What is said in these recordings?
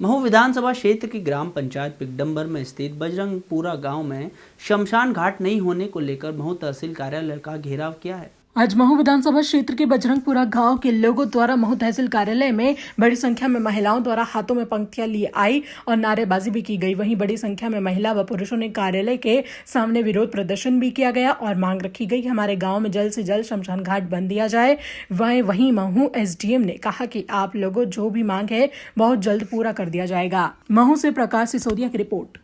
महू विधानसभा क्षेत्र की ग्राम पंचायत पिगडम्बर में स्थित बजरंगपुरा गांव में शमशान घाट नहीं होने को लेकर महू तहसील कार्यालय का घेराव किया है। आज महू विधानसभा क्षेत्र के बजरंगपुरा गांव के लोगों द्वारा महू तहसील कार्यालय में बड़ी संख्या में महिलाओं द्वारा हाथों में पंक्तियां लिए आई और नारेबाजी भी की गई। वहीं बड़ी संख्या में महिला व पुरुषों ने कार्यालय के सामने विरोध प्रदर्शन भी किया गया और मांग रखी गई कि हमारे गांव में जल्द से जल्द शमशान घाट बन दिया जाए। वहीं महू एसडीएम ने कहा कि आप लोगों जो भी मांग है बहुत जल्द पूरा कर दिया जाएगा। महू से प्रकाश सिसोदिया की रिपोर्ट।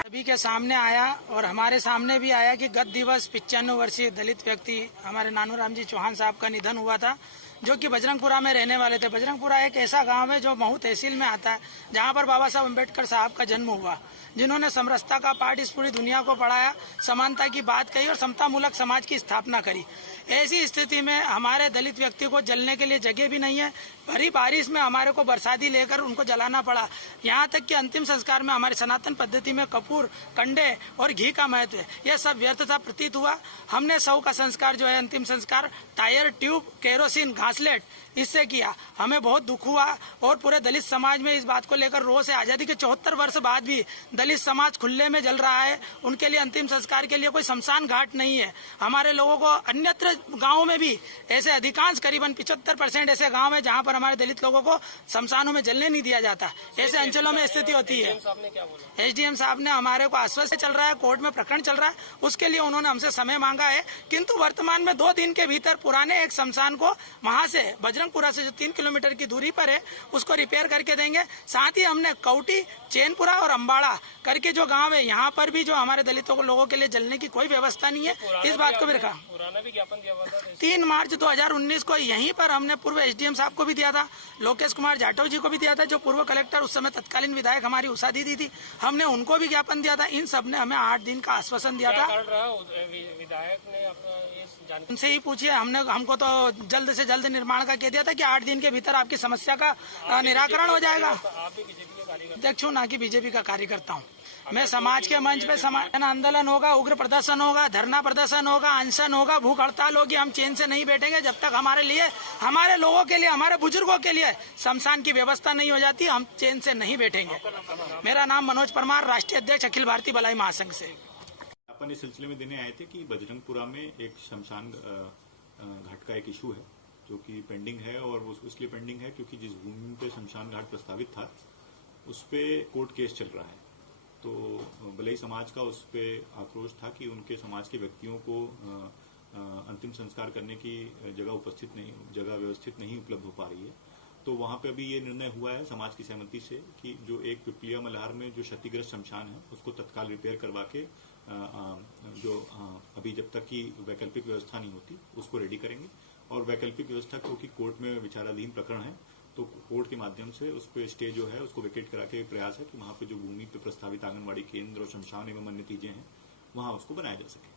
सभी के सामने आया और हमारे सामने भी आया कि गत दिवस 95 वर्षीय दलित व्यक्ति हमारे नानूराम जी चौहान साहब का निधन हुआ था, जो कि बजरंगपुरा में रहने वाले थे। बजरंगपुरा एक ऐसा गांव है जो महू तहसील में आता है, जहां पर बाबा साहब अम्बेडकर साहब का जन्म हुआ, जिन्होंने समरसता का पाठ इस पूरी दुनिया को पढ़ाया, समानता की बात कही और समतामूलक समाज की स्थापना करी। ऐसी स्थिति में हमारे दलित व्यक्ति को जलने के लिए जगह भी नहीं है। भरी बारिश में हमारे को बरसाती लेकर उनको जलाना पड़ा। यहाँ तक कि अंतिम संस्कार में हमारी सनातन पद्धति में कपूर, कंडे और घी का महत्व है। यह सब व्यर्थता प्रतीत हुआ। हमने शव का संस्कार जो है अंतिम संस्कार टायर ट्यूब, केरोसिन, घासलेट इससे किया। हमें बहुत दुख हुआ और पूरे दलित समाज में इस बात को लेकर रोष है। आजादी के 74 वर्ष बाद भी दलित समाज खुले में जल रहा है। उनके लिए अंतिम संस्कार के लिए कोई शमशान घाट नहीं है। हमारे लोगों को अन्यत्र गाँव में भी ऐसे अधिकांश करीबन 75% ऐसे गाँव है जहाँ पर हमारे दलित लोगों को शमशानों में जलने नहीं दिया जाता। ऐसे अंचलों में स्थिति होती है। एसडीएम साहब ने हमारे को आश्वस्त चल रहा है, कोर्ट में प्रकरण चल रहा है, उसके लिए उन्होंने हमसे समय मांगा है, किंतु वर्तमान में 2 दिन के भीतर पुराने एक शमशान को वहां से बजरंगपुरा से जो 3 किलोमीटर की दूरी पर है उसको रिपेयर करके देंगे। साथ ही हमने कौटी, चैनपुरा और अम्बाड़ा करके जो गांव है यहाँ पर भी जो हमारे दलितों को लोगों के लिए जलने की कोई व्यवस्था नहीं है। इस बात को भी रखा। 3 मार्च 2019 को यहीं पर हमने पूर्व एसडीएम साहब को भी दिया था, लोकेश कुमार जाटव जी को भी दिया था, जो पूर्व कलेक्टर उस समय तत्कालीन विधायक हमारी उषा दीदी थी, हमने उनको भी ज्ञापन दिया था। इन सब ने हमें 8 दिन का आश्वासन दिया था। विधायक ने उनसे ही पूछिए, हमको तो जल्द से जल्द निर्माण का कह दिया था कि 8 दिन के भीतर आपकी समस्या का निराकरण हो जाएगा। अध्यक्ष हूँ, ना कि बीजेपी का कार्यकर्ता हूँ। मैं समाज के मंच पे समाधान आंदोलन होगा, उग्र प्रदर्शन होगा, धरना प्रदर्शन होगा, अनशन होगा, भूख हड़ताल होगी। हम चैन से नहीं बैठेंगे जब तक हमारे लिए, हमारे लोगों के लिए, हमारे बुजुर्गों के लिए शमशान की व्यवस्था नहीं हो जाती। हम चैन से नहीं बैठेंगे। मेरा नाम मनोज परमार, राष्ट्रीय अध्यक्ष अखिल भारतीय भलाई महासंघ से। अपन इस सिलसिले में देने आए थे कि बजरंगपुरा में एक शमशान घाट का एक इशू है जो कि पेंडिंग है, और वो इसलिए पेंडिंग है क्योंकि जिस भूमि पे शमशान घाट प्रस्तावित था उस पे कोर्ट केस चल रहा है। तो भले ही समाज का उस पे आक्रोश था कि उनके समाज के व्यक्तियों को अंतिम संस्कार करने की जगह व्यवस्थित नहीं उपलब्ध हो पा रही है। तो वहां पे अभी ये निर्णय हुआ है समाज की सहमति से कि जो एक पिपलिया मल्हार में जो क्षतिग्रस्त शमशान है उसको तत्काल रिपेयर करवा के जो अभी जब तक की वैकल्पिक व्यवस्था नहीं होती उसको रेडी करेंगे। और वैकल्पिक व्यवस्था क्योंकि कोर्ट में विचाराधीन प्रकरण है, तो कोर्ट के माध्यम से उस पर स्टे जो है उसको वेकेट करा के प्रयास है कि वहां पे जो भूमि पे प्रस्तावित आंगनबाड़ी केंद्र और शमशान एवं अन्य चीजें हैं वहां उसको बनाया जा सके।